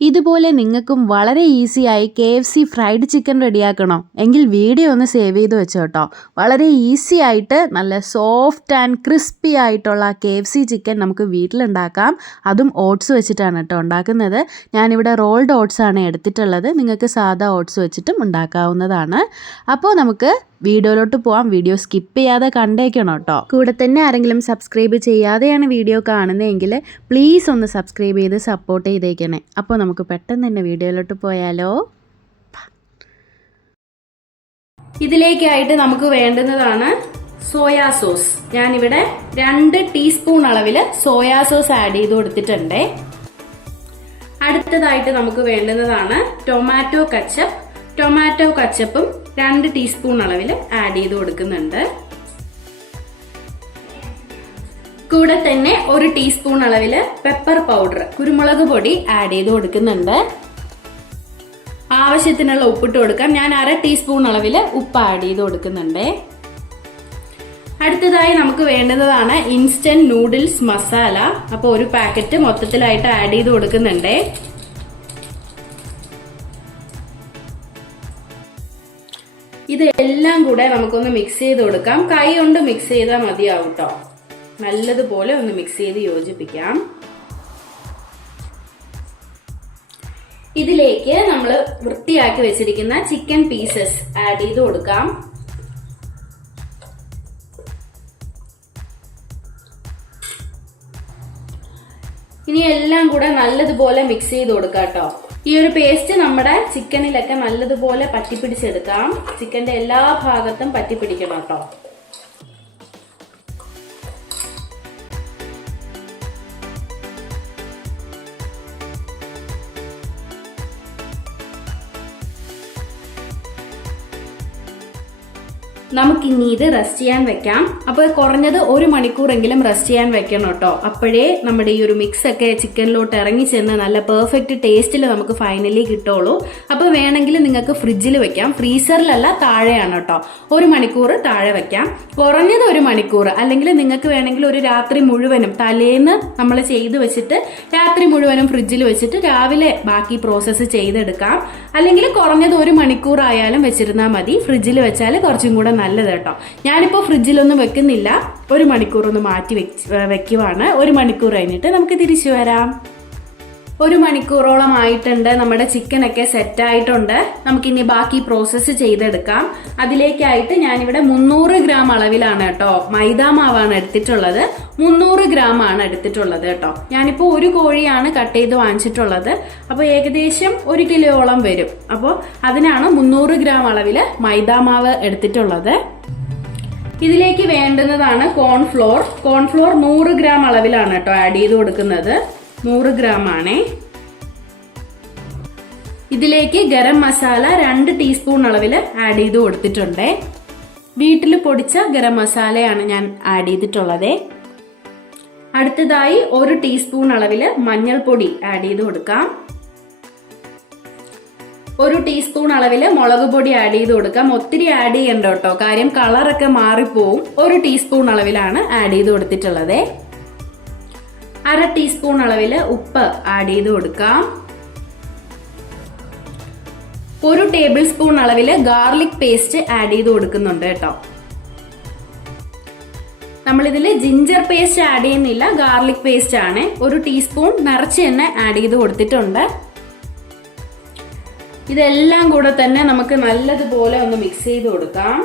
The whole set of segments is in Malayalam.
ഇതുപോലെ നിങ്ങൾക്കും വളരെ ഈസിയായി K F C fried chicken റെഡിയാക്കണോ. എങ്കിൽ വീഡിയോ ഒന്ന് സേവ് ചെയ്ത് വെച്ചോട്ടോ. വളരെ ഈസി ആയിട്ട് നല്ല സോഫ്റ്റ് ആൻഡ് ക്രിസ്പി ആയിട്ടുള്ള കെ എഫ് സി ചിക്കൻ നമുക്ക് വീട്ടിലുണ്ടാക്കാം. അതും ഓട്സ് വെച്ചിട്ടാണ് കേട്ടോ ഉണ്ടാക്കുന്നത്. ഞാനിവിടെ റോൾഡ് ഓട്സ് ആണ് എടുത്തിട്ടുള്ളത്. നിങ്ങൾക്ക് സാധാ ഓട്സ് വെച്ചിട്ടും ഉണ്ടാക്കാവുന്നതാണ്. അപ്പോൾ നമുക്ക് വീഡിയോയിലോട്ട് പോവാം. വീഡിയോ സ്കിപ്പ് ചെയ്യാതെ കണ്ടേക്കണം കേട്ടോ. കൂടെ തന്നെ ആരെങ്കിലും സബ്സ്ക്രൈബ് ചെയ്യാതെയാണ് വീഡിയോ കാണുന്നതെങ്കിൽ പ്ലീസ് ഒന്ന് സബ്സ്ക്രൈബ് ചെയ്ത് സപ്പോർട്ട് ചെയ്തേക്കണേ. അപ്പോൾ നമുക്ക് പെട്ടെന്ന് തന്നെ വീഡിയോയിലോട്ട് പോയാലോ? ഇതിലേക്കായിട്ട് നമുക്ക് വേണ്ടുന്നതാണ് സോയാ സോസ്. ഞാനിവിടെ രണ്ട് ടീസ്പൂൺ അളവിൽ സോയാ സോസ് ആഡ് ചെയ്ത് കൊടുത്തിട്ടുണ്ട്. അടുത്തതായിട്ട് നമുക്ക് വേണ്ടുന്നതാണ് ടൊമാറ്റോ കച്ചപ്പ് ടൊമാറ്റോ കച്ചപ്പും രണ്ട് ടീസ്പൂൺ അളവിൽ ആഡ് ചെയ്ത് കൊടുക്കുന്നുണ്ട്. കൂടെ തന്നെ ഒരു ടീസ്പൂൺ അളവിൽ പെപ്പർ പൗഡർ കുരുമുളക് പൊടി ആഡ് ചെയ്ത് കൊടുക്കുന്നുണ്ട്. ആവശ്യത്തിനുള്ള ഉപ്പിട്ട് കൊടുക്കാം. ഞാൻ അര ടീസ്പൂൺ അളവിൽ ഉപ്പ് ആഡ് ചെയ്ത് കൊടുക്കുന്നുണ്ട്. അടുത്തതായി നമുക്ക് വേണ്ടതാണ് ഇൻസ്റ്റന്റ് നൂഡിൽസ് മസാല അപ്പോൾ ഒരു പാക്കറ്റ് മൊത്തത്തിലായിട്ട് ആഡ് ചെയ്ത് കൊടുക്കുന്നുണ്ട്. ഇത് എല്ലാം കൂടെ നമുക്കൊന്ന് മിക്സ് ചെയ്ത് കൊടുക്കാം. കൈ കൊണ്ട് മിക്സ് ചെയ്താൽ മതിയാവും കേട്ടോ നല്ലതുപോലെ ഒന്ന് മിക്സ് ചെയ്ത് യോജിപ്പിക്കാം. ഇതിലേക്ക് നമ്മൾ വൃത്തിയാക്കി വെച്ചിരിക്കുന്ന ചിക്കൻ പീസസ് ആഡ് ചെയ്ത് കൊടുക്കാം. ഇനി എല്ലാം കൂടെ നല്ലതുപോലെ മിക്സ് ചെയ്ത് കൊടുക്കാം കേട്ടോ ഈ ഒരു പേസ്റ്റ് നമ്മുടെ ചിക്കനിലൊക്കെ നല്ലതുപോലെ പറ്റിപ്പിടിച്ചെടുക്കാം. ചിക്കന്റെ എല്ലാ ഭാഗത്തും പറ്റിപ്പിടിക്കണം കേട്ടോ നമുക്കിനി ഇത് റെസ്റ്റ് ചെയ്യാൻ വെക്കാം. അപ്പോൾ കുറഞ്ഞത് ഒരു മണിക്കൂറെങ്കിലും റെസ്റ്റ് ചെയ്യാൻ വെക്കണം കേട്ടോ. അപ്പോഴേ നമ്മുടെ ഈ ഒരു മിക്സ് ഒക്കെ ചിക്കനിലോട്ട് ഇറങ്ങി ചെന്ന് നല്ല പെർഫെക്റ്റ് ടേസ്റ്റിൽ നമുക്ക് ഫൈനലി കിട്ടുള്ളൂ. അപ്പോൾ വേണമെങ്കിൽ നിങ്ങൾക്ക് ഫ്രിഡ്ജിൽ വെക്കാം. ഫ്രീസറിലല്ല താഴെയാണ് കേട്ടോ. ഒരു മണിക്കൂർ താഴെ വെക്കാം. കുറഞ്ഞത് ഒരു മണിക്കൂർ അല്ലെങ്കിൽ നിങ്ങൾക്ക് വേണമെങ്കിൽ ഒരു രാത്രി മുഴുവനും തലേന്ന് നമ്മൾ ചെയ്ത് വെച്ചിട്ട് രാത്രി മുഴുവനും ഫ്രിഡ്ജിൽ വെച്ചിട്ട് രാവിലെ ബാക്കി പ്രോസസ്സ് ചെയ്തെടുക്കാം. അല്ലെങ്കിൽ കുറഞ്ഞത് ഒരു മണിക്കൂർ ആയാലും വെച്ചിരുന്നാൽ മതി ഫ്രിഡ്ജിൽ വെച്ചാൽ കുറച്ചും കൂടെ നല്ലത് കേട്ടോ. ഞാനിപ്പോൾ ഫ്രിഡ്ജിലൊന്നും വെക്കുന്നില്ല. ഒരു മണിക്കൂർ ഒന്ന് മാറ്റി വെച്ച് വെക്കുവാണ്. ഒരു മണിക്കൂർ കഴിഞ്ഞിട്ട് നമുക്ക് തിരിച്ചു വരാം. ഒരു മണിക്കൂറോളം ആയിട്ടുണ്ട് നമ്മുടെ ചിക്കൻ ഒക്കെ സെറ്റ് ആയിട്ടുണ്ട് നമുക്കിനി ബാക്കി പ്രോസസ്സ് ചെയ്തെടുക്കാം. അതിലേക്കായിട്ട് ഞാനിവിടെ മുന്നൂറ് ഗ്രാം അളവിലാണ് കേട്ടോ മൈദാ മാവാണ് എടുത്തിട്ടുള്ളത്. മുന്നൂറ് ഗ്രാം ആണ് എടുത്തിട്ടുള്ളത് കേട്ടോ. ഞാനിപ്പോൾ ഒരു കോഴിയാണ് കട്ട് ചെയ്ത് വാങ്ങിച്ചിട്ടുള്ളത്. അപ്പോൾ ഏകദേശം ഒരു കിലോയോളം വരും. അപ്പോൾ അതിനാണ് മുന്നൂറ് ഗ്രാം അളവിൽ മൈദാ മാവ് എടുത്തിട്ടുള്ളത്. ഇതിലേക്ക് വേണ്ടുന്നതാണ് കോൺഫ്ലോർ കോൺഫ്ലോർ നൂറ് ഗ്രാം അളവിലാണ് കേട്ടോ ആഡ് ചെയ്ത് കൊടുക്കുന്നത്. നൂറ് ഗ്രാം ആണേ ഇതിലേക്ക് ഗരം മസാല രണ്ട് ടീസ്പൂൺ അളവിൽ ആഡ് ചെയ്ത് കൊടുത്തിട്ടുണ്ട്. വീട്ടിൽ പൊടിച്ച ഗരം മസാലയാണ് ഞാൻ ആഡ് ചെയ്തിട്ടുള്ളത്. അടുത്തതായി ഒരു ടീസ്പൂൺ അളവിൽ മഞ്ഞൾപ്പൊടി ആഡ് ചെയ്ത് കൊടുക്കാം. ഒരു ടീസ്പൂൺ അളവിൽ മുളക് പൊടി ആഡ് ചെയ്ത് കൊടുക്കാം. ഒത്തിരി ആഡ് ചെയ്യണ്ട കേട്ടോ. കാര്യം കളറൊക്കെ മാറിപ്പോവും. ഒരു ടീസ്പൂൺ അളവിലാണ് ആഡ് ചെയ്ത് കൊടുത്തിട്ടുള്ളത്. അര ടീസ്പൂൺ അളവിൽ ഉപ്പ് ആഡ് ചെയ്ത് കൊടുക്കാം. ഒരു ടേബിൾ സ്പൂൺ അളവിൽ ഗാർലിക് പേസ്റ്റ് ആഡ് ചെയ്ത് കൊടുക്കുന്നുണ്ട് കേട്ടോ. നമ്മളിതിൽ ജിഞ്ചർ പേസ്റ്റ് ആഡ് ചെയ്യുന്നില്ല ഗാർലിക് പേസ്റ്റ് ആണ്. ഒരു ടീസ്പൂൺ നിറച്ച് തന്നെ ആഡ് ചെയ്ത് കൊടുത്തിട്ടുണ്ട്. ഇതെല്ലാം കൂടെ തന്നെ നമുക്ക് നല്ലതുപോലെ ഒന്ന് മിക്സ് ചെയ്ത് കൊടുക്കാം.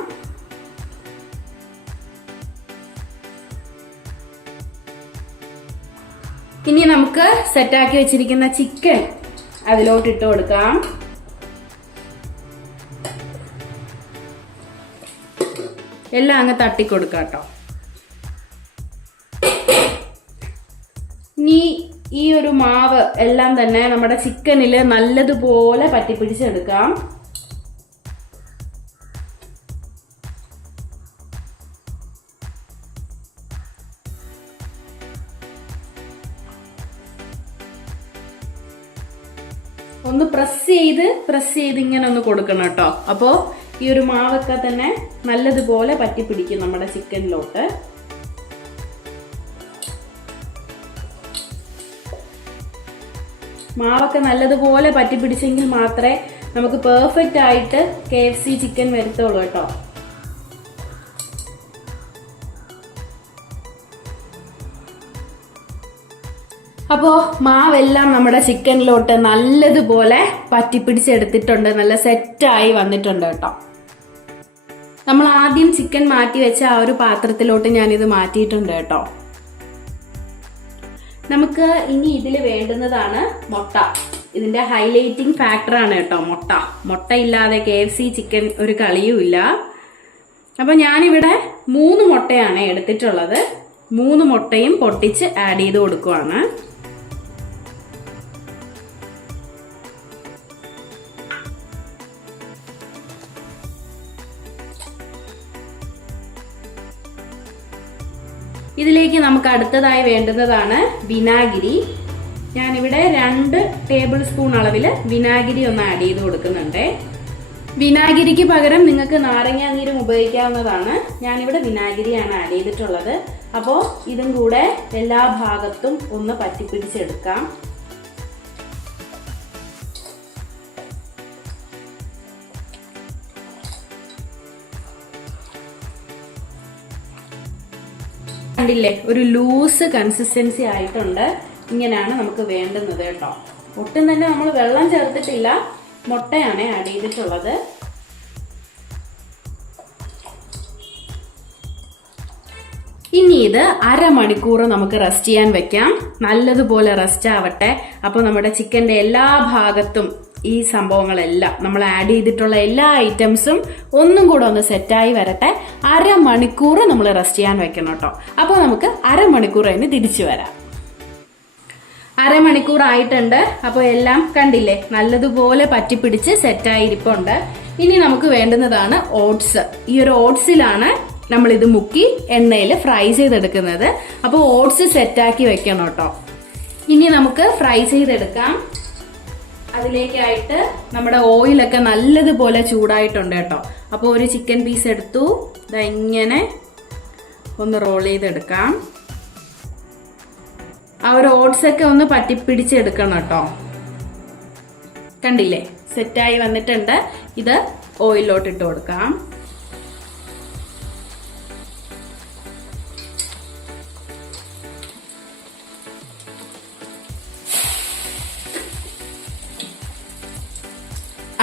ഇനി നമുക്ക് സെറ്റാക്കി വെച്ചിരിക്കുന്ന ചിക്കൻ അതിലോട്ട് ഇട്ട് കൊടുക്കാം. എല്ലാം അങ്ങ് തട്ടിക്കൊടുക്കാം കേട്ടോ. ഇനി ഈ ഒരു മാവ് എല്ലാം തന്നെ നമ്മുടെ ചിക്കനിൽ നല്ലതുപോലെ പറ്റിപ്പിടിച്ചെടുക്കാം. ഒന്ന് പ്രസ് ചെയ്ത് പ്രസ് ചെയ്ത് ഇങ്ങനെ ഒന്ന് കൊടുക്കണം കേട്ടോ. അപ്പോൾ ഈ ഒരു മാവൊക്കെ തന്നെ നല്ലതുപോലെ പറ്റിപ്പിടിക്കും നമ്മുടെ ചിക്കനിലോട്ട്. മാവൊക്കെ നല്ലതുപോലെ പറ്റി പിടിച്ചെങ്കിൽ മാത്രമേ നമുക്ക് പെർഫെക്റ്റ് ആയിട്ട് കെ എഫ് സി ചിക്കൻ വരുത്തുള്ളൂ കേട്ടോ. അപ്പോൾ മാവെല്ലാം നമ്മുടെ ചിക്കനിലോട്ട് നല്ലതുപോലെ പറ്റിപ്പിടിച്ചെടുത്തിട്ടുണ്ട്. നല്ല സെറ്റായി വന്നിട്ടുണ്ട് കേട്ടോ. നമ്മൾ ആദ്യം ചിക്കൻ മാറ്റി വെച്ച ആ ഒരു പാത്രത്തിലോട്ട് ഞാനിത് മാറ്റിയിട്ടുണ്ട് കേട്ടോ. നമുക്ക് ഇനി ഇതിൽ വേണ്ടുന്നതാണ് മുട്ട. ഇതിന്റെ ഹൈലൈറ്റിംഗ് ഫാക്ടറാണ് കേട്ടോ മുട്ട. മുട്ട ഇല്ലാതെ കെ എഫ് സി ചിക്കൻ ഒരു കളിയുമില്ല. അപ്പൊ ഞാനിവിടെ മൂന്ന് മുട്ടയാണ് എടുത്തിട്ടുള്ളത്. മൂന്ന് മുട്ടയും പൊട്ടിച്ച് ആഡ് ചെയ്ത് കൊടുക്കുവാണ്. ഇതിലേക്ക് നമുക്ക് അടുത്തതായി വേണ്ടുന്നതാണ് വിനാഗിരി. ഞാനിവിടെ രണ്ട് ടേബിൾ സ്പൂൺ അളവിൽ വിനാഗിരി ഒന്ന് ആഡ് ചെയ്ത് കൊടുക്കുന്നുണ്ട്. വിനാഗിരിക്ക് പകരം നിങ്ങൾക്ക് നാരങ്ങ നീരും ഉപയോഗിക്കാവുന്നതാണ്. ഞാനിവിടെ വിനാഗിരിയാണ് ആഡ് ചെയ്തിട്ടുള്ളത്. അപ്പോൾ ഇതും കൂടെ എല്ലാ ഭാഗത്തും ഒന്ന് പറ്റിപ്പിടിച്ചെടുക്കാം. കണ്ടില്ലേ? ഒരു ലൂസ് കൺസിസ്റ്റൻസി ആയിട്ടുണ്ട്. ഇങ്ങനെയാണ് നമുക്ക് വേണ്ടുന്നത് കേട്ടോ. ഒട്ടും തന്നെ നമ്മൾ വെള്ളം ചേർത്തിട്ടില്ല. മുട്ടയാണ് ആഡ് ചെയ്തിട്ടുള്ളത്. ഇനി ഇത് അരമണിക്കൂർ നമുക്ക് റെസ്റ്റ് ചെയ്യാൻ വെക്കാം. നല്ലതുപോലെ റെസ്റ്റ് ആവട്ടെ. അപ്പോൾ നമ്മുടെ ചിക്കന്റെ എല്ലാ ഭാഗത്തും ഈ സംഭവങ്ങളെല്ലാം നമ്മൾ ആഡ് ചെയ്തിട്ടുള്ള എല്ലാ ഐറ്റംസും ഒന്നും കൂടെ ഒന്ന് സെറ്റായി വരട്ടെ. അരമണിക്കൂർ നമ്മൾ റെസ്റ്റ് ചെയ്യാൻ വെക്കണം കേട്ടോ. അപ്പോൾ നമുക്ക് അരമണിക്കൂർ കഴിഞ്ഞ് തിരിച്ചു വരാം. അരമണിക്കൂർ ആയിട്ടുണ്ട് അപ്പോൾ എല്ലാം കണ്ടില്ലേ? നല്ലതുപോലെ പറ്റിപ്പിടിച്ച് സെറ്റായിരിപ്പുണ്ട് ഇനി നമുക്ക് വേണ്ടുന്നതാണ് ഓട്സ് ഈ ഒരു ഓട്സിലാണ് നമ്മളിത് മുക്കി എണ്ണയിൽ ഫ്രൈ ചെയ്തെടുക്കുന്നത്. അപ്പോൾ ഓട്സ് സെറ്റാക്കി വെക്കണം കേട്ടോ. ഇനി നമുക്ക് ഫ്രൈ ചെയ്തെടുക്കാം. അതിലേക്കായിട്ട് നമ്മുടെ ഓയിലൊക്കെ നല്ലതുപോലെ ചൂടായിട്ടുണ്ട് കേട്ടോ. അപ്പോൾ ഒരു ചിക്കൻ പീസ് എടുത്തു. ഇതാ ഇങ്ങനെ ഒന്ന് റോൾ ചെയ്തെടുക്കാം. ആ ഒരു ഓട്സൊക്കെ ഒന്ന് പറ്റിപ്പിടിച്ചെടുക്കണം കേട്ടോ. കണ്ടില്ലേ? സെറ്റായി വന്നിട്ടുണ്ട്. ഇത് ഓയിലോട്ട് ഇട്ട് കൊടുക്കാം.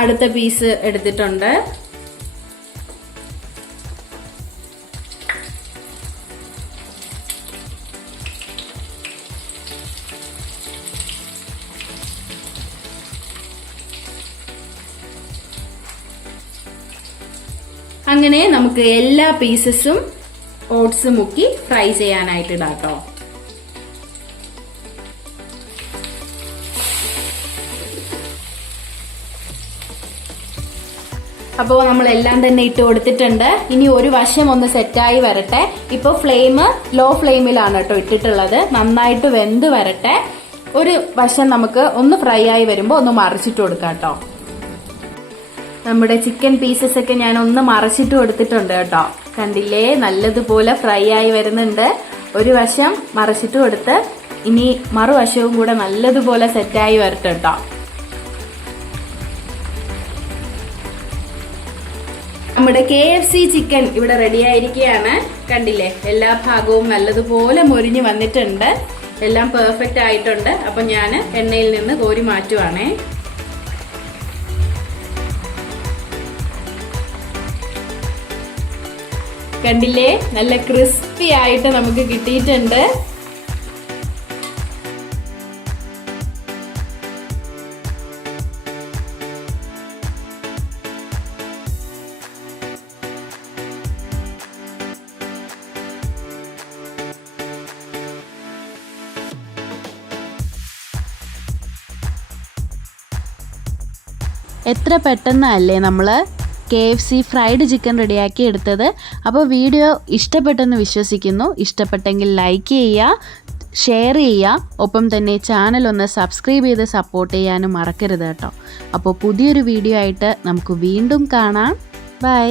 അടുത്ത പീസ് എടുത്തിട്ടുണ്ട്. അങ്ങനെ നമുക്ക് എല്ലാ പീസസും ഓട്സ് മുക്കി ഫ്രൈ ചെയ്യാനായിട്ട് ഇടാം കേട്ടോ അപ്പോൾ നമ്മൾ എല്ലാം തന്നെ ഇട്ട് കൊടുത്തിട്ടുണ്ട്. ഇനി ഒരു വശം ഒന്ന് സെറ്റായി വരട്ടെ. ഇപ്പോൾ ഫ്ലെയിം ലോ ഫ്ലെയിമിലാണ് കേട്ടോ ഇട്ടിട്ടുള്ളത്. നന്നായിട്ട് വെന്ത് വരട്ടെ. ഒരു വശം നമുക്ക് ഒന്ന് ഫ്രൈ ആയി വരുമ്പോൾ ഒന്ന് മറിച്ചിട്ട് കൊടുക്കാം കേട്ടോ. നമ്മുടെ ചിക്കൻ പീസസ് ഒക്കെ ഞാൻ ഒന്ന് മറിച്ചിട്ട് കൊടുത്തിട്ടുണ്ട് കേട്ടോ. കണ്ടില്ലേ? നല്ലതുപോലെ ഫ്രൈ ആയി വരുന്നുണ്ട്. ഒരു വശം മറിച്ചിട്ട് കൊടുത്ത് ഇനി മറുവശവും കൂടെ നല്ലതുപോലെ സെറ്റായി വരട്ടെ കേട്ടോ. നമ്മുടെ കെ എഫ് സി ചിക്കൻ ഇവിടെ റെഡി ആയിരിക്കുകയാണ്. കണ്ടില്ലേ? എല്ലാ ഭാഗവും നല്ലതുപോലെ മൊരിഞ്ഞ് വന്നിട്ടുണ്ട്. എല്ലാം പെർഫെക്റ്റ് ആയിട്ടുണ്ട്. അപ്പൊ ഞാൻ എണ്ണയിൽ നിന്ന് കോരി മാറ്റുവാണേ. കണ്ടില്ലേ? നല്ല ക്രിസ്പി ആയിട്ട് നമുക്ക് കിട്ടിയിട്ടുണ്ട്. എത്ര പെട്ടെന്നല്ലേ നമ്മൾ K F C fried chicken റെഡിയാക്കി എടുത്തത്. അപ്പോൾ വീഡിയോ ഇഷ്ടപ്പെട്ടെന്ന് വിശ്വസിക്കുന്നു. ഇഷ്ടപ്പെട്ടെങ്കിൽ ലൈക്ക് ചെയ്യുക ഷെയർ ചെയ്യുക. ഒപ്പം തന്നെ ചാനൽ ഒന്ന് സബ്സ്ക്രൈബ് ചെയ്ത് സപ്പോർട്ട് ചെയ്യാനും മറക്കരുത് കേട്ടോ. അപ്പോൾ പുതിയൊരു വീഡിയോ ആയിട്ട് നമുക്ക് വീണ്ടും കാണാം. ബൈ.